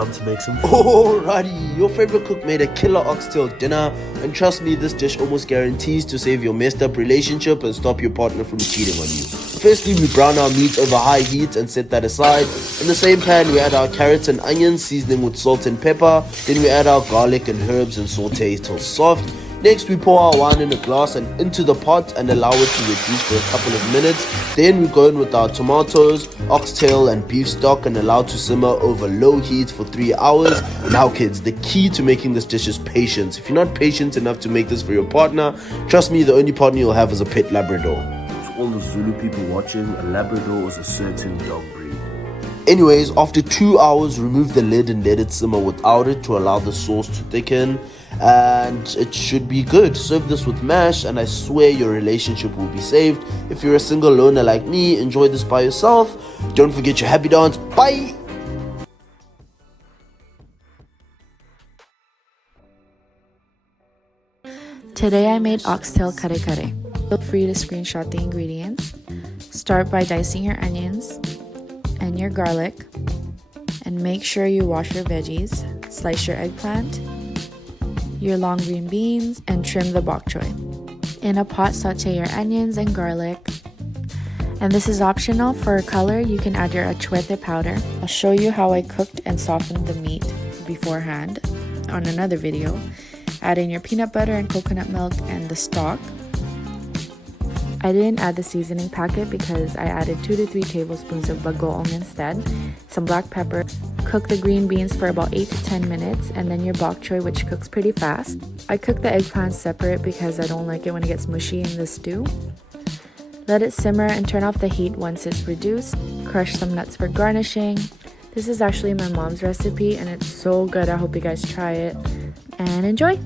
time to make some food. Alrighty, your favorite cook made a killer oxtail dinner, and trust me, this dish almost guarantees to save your messed up relationship and stop your partner from cheating on you. Firstly, we brown our meat over high heat and set that aside. In the same pan, we add our carrots and onions, seasoning with salt and pepper. Then we add our garlic and herbs and saute till soft. Next, we pour our wine in a glass and into the pot and allow it to reduce for a couple of minutes. Then we go in with our tomatoes, oxtail and beef stock and allow to simmer over low heat for 3 hours. Now kids, the key to making this dish is patience. If you're not patient enough to make this for your partner, trust me, the only partner you'll have is a pet Labrador. To all the Zulu people watching, a Labrador is a certain dog breed. Anyways, after 2 hours, remove the lid and let it simmer without it to allow the sauce to thicken. And it should be good. Serve this with mash and I swear your relationship will be saved. If you're a single loner like me, enjoy this by yourself. Don't forget your happy dance. Bye! Today I made oxtail kare kare. Feel free to screenshot the ingredients. Start by dicing your onions and your garlic. And make sure you wash your veggies. Slice your eggplant, your long green beans, and trim the bok choy. In a pot, saute your onions and garlic. And this is optional. For color, you can add your achuete powder. I'll show you how I cooked and softened the meat beforehand on another video. Add in your peanut butter and coconut milk and the stock. I didn't add the seasoning packet because I added 2 to 3 tablespoons of bagoong instead, some black pepper. Cook the green beans for about 8 to 10 minutes and then your bok choy, which cooks pretty fast. I cook the eggplants separate because I don't like it when it gets mushy in the stew. Let it simmer and turn off the heat once it's reduced. Crush some nuts for garnishing. This is actually my mom's recipe and it's so good. I hope you guys try it and enjoy.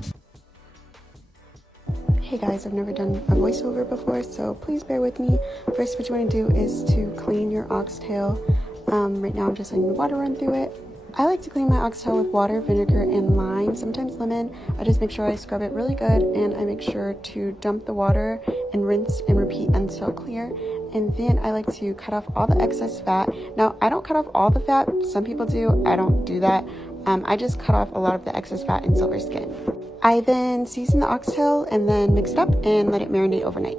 Hey guys, I've never done a voiceover before, so please bear with me. First, what you want to do is to clean your oxtail. Right now I'm just letting the water run through it. I like to clean my oxtail with water, vinegar, and lime, sometimes lemon. I just make sure I scrub it really good, and I make sure to dump the water and rinse and repeat until clear. And then I like to cut off all the excess fat. Now, I don't cut off all the fat. Some people do. I don't do that. I just cut off a lot of the excess fat and silver skin. I then season the oxtail and then mix it up and let it marinate overnight.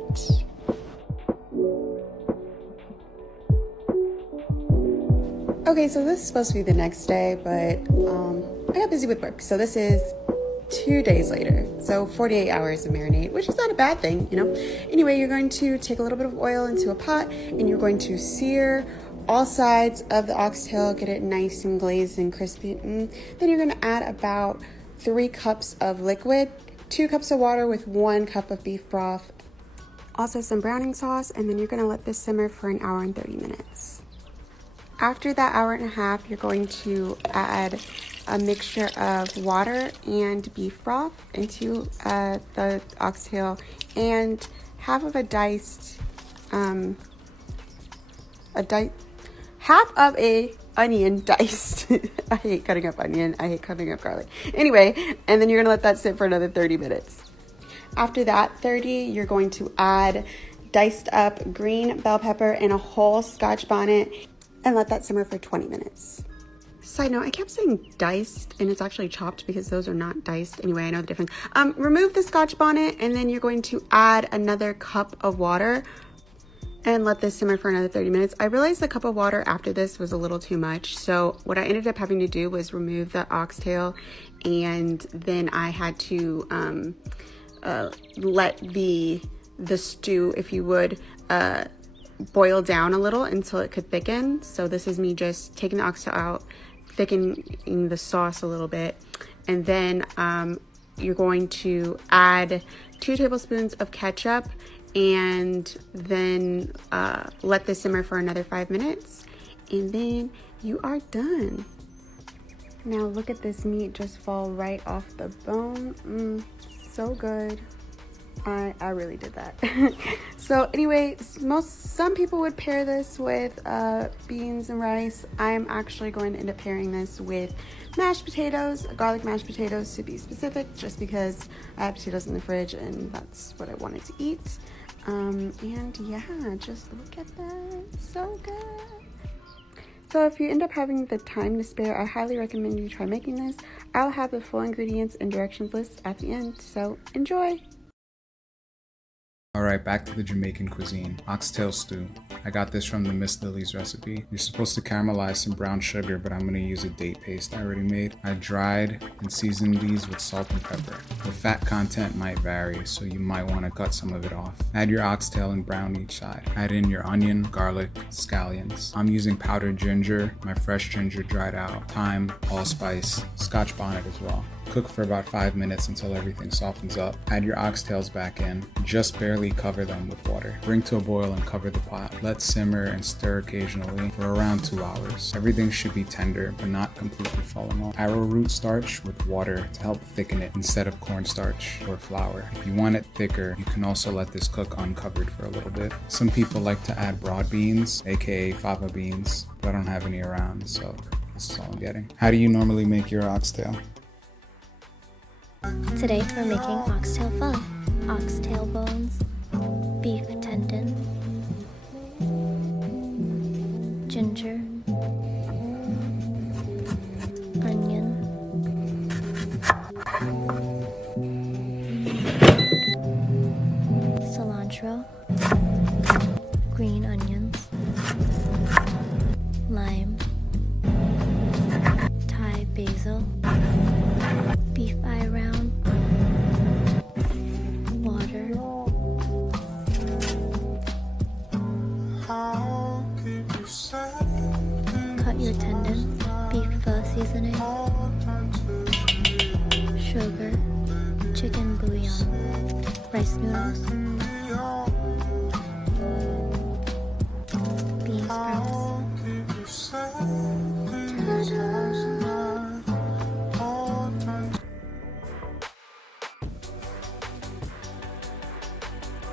Okay, so this is supposed to be the next day, but I got busy with work. So this is 2 days later. So 48 hours of marinade, which is not a bad thing, you know. Anyway, you're going to take a little bit of oil into a pot and you're going to sear all sides of the oxtail, get it nice and glazed and crispy. Then you're going to add about 3 cups of liquid, 2 cups of water with 1 cup of beef broth, also some browning sauce, and then you're going to let this simmer for an hour and 30 minutes. After that hour and a half, you're going to add a mixture of water and beef broth into the oxtail and half of a diced, half of a onion diced. I hate cutting up onion. I hate cutting up garlic. Anyway, and then you're gonna let that sit for another 30 minutes. After that 30, you're going to add diced up green bell pepper and a whole Scotch bonnet and let that simmer for 20 minutes. Side note, I kept saying diced and it's actually chopped because those are not diced. Anyway, I know the difference. Remove the Scotch bonnet and then you're going to add another cup of water and let this simmer for another 30 minutes. I realized the cup of water after this was a little too much. So what I ended up having to do was remove the oxtail and then I had to let the stew, if you would, boil down a little until it could thicken. So this is me just taking the oxtail out, thickening the sauce a little bit. And then you're going to add 2 tablespoons of ketchup and then let this simmer for another 5 minutes. And then you are done. Now look at this meat just fall right off the bone. So good. I really did that. So anyway, some people would pair this with beans and rice. I'm actually going to end up pairing this with mashed potatoes, garlic mashed potatoes to be specific, just because I have potatoes in the fridge and that's what I wanted to eat. And yeah, just look at that, so good. So if you end up having the time to spare, I highly recommend you try making this. I'll have the full ingredients and directions list at the end, so enjoy! Alright, back to the Jamaican cuisine. Oxtail stew. I got this from the Miss Lily's recipe. You're supposed to caramelize some brown sugar, but I'm going to use a date paste I already made. I dried and seasoned these with salt and pepper. The fat content might vary, so you might want to cut some of it off. Add your oxtail and brown each side. Add in your onion, garlic, scallions. I'm using powdered ginger, my fresh ginger dried out, thyme, allspice, scotch bonnet as well. Cook for about 5 minutes until everything softens up. Add your oxtails back in. Just barely cover them with water. Bring to a boil and cover the pot. Let simmer and stir occasionally for around 2 hours. Everything should be tender, but not completely falling off. Arrowroot starch with water to help thicken it instead of cornstarch or flour. If you want it thicker, you can also let this cook uncovered for a little bit. Some people like to add broad beans, aka fava beans, but I don't have any around, so this is all I'm getting. How do you normally make your oxtail? Today we're making oxtail pho. Oxtail bones, beef tendon, ginger, onion, cilantro, green onions, lime, Thai basil, beef eye round, water, cut your tendon, beef pho seasoning, sugar, chicken bouillon, rice noodles, bean sprouts. Ta-da!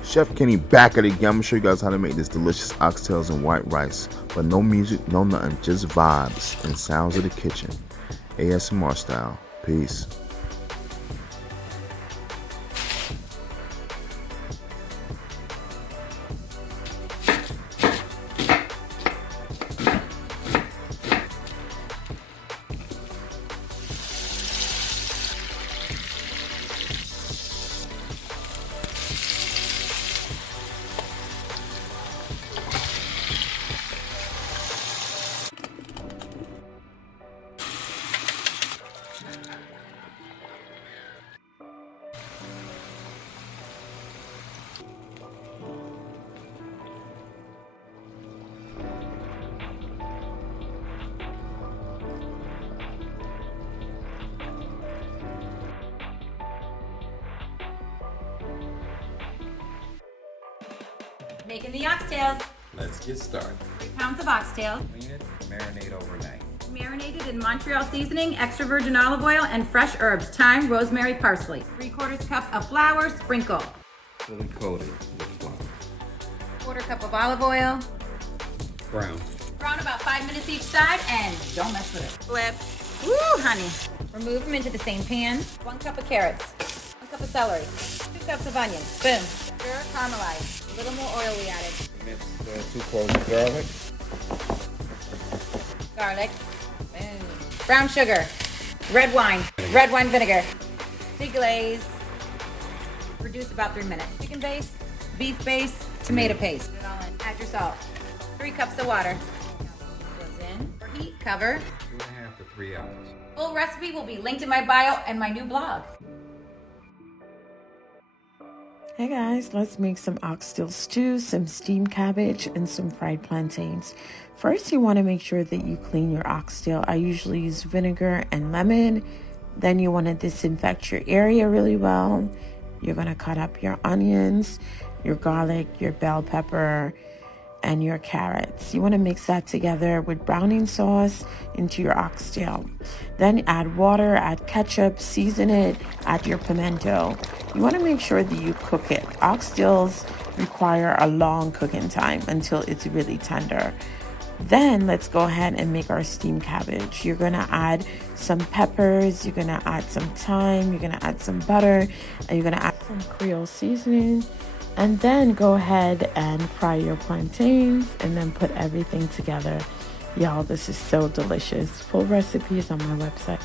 Chef Kenny back at it again. I'm gonna show you guys how to make this delicious oxtails and white rice. But no music, no nothing, just vibes and sounds of the kitchen. ASMR style. Peace. Making the oxtails. Let's get started. 3 pounds of oxtail. Clean it, marinate overnight. Marinated in Montreal seasoning, extra virgin olive oil, and fresh herbs, thyme, rosemary, parsley. 3/4 cup of flour, sprinkle. Fully coated with flour. 1/4 cup of olive oil. Brown. Brown about 5 minutes each side, and don't mess with it. Flip. Woo, honey. Remove them into the same pan. 1 cup of carrots. 1 cup of celery. 2 cups of onions. Boom. Stir, caramelize. A little more oil we added. Mix 2 cloves of garlic. Garlic. Boom. Brown sugar. Red wine. Red wine vinegar. Deglaze. Reduce about 3 minutes. Chicken base, beef base, tomato paste. Put it all in. Add your salt. 3 cups of water. Goes in. For heat, cover. 2.5 to 3 hours. Full recipe will be linked in my bio and my new blog. Hey guys, let's make some oxtail stew, some steamed cabbage, and some fried plantains. First, you want to make sure that you clean your oxtail. I usually use vinegar and lemon. Then you want to disinfect your area really well. You're going to cut up your onions, your garlic, your bell pepper, and your carrots. You want to mix that together with browning sauce into your oxtail. Then add water, add ketchup, season it, add your pimento. You want to make sure that you cook it. Oxtails require a long cooking time until it's really tender. Then let's go ahead and make our steamed cabbage. You're going to add some peppers, you're going to add some thyme, you're going to add some butter, and you're going to add some Creole seasoning. And then go ahead and fry your plantains and then put everything together Y'all, this is so delicious. Full recipe is on my website.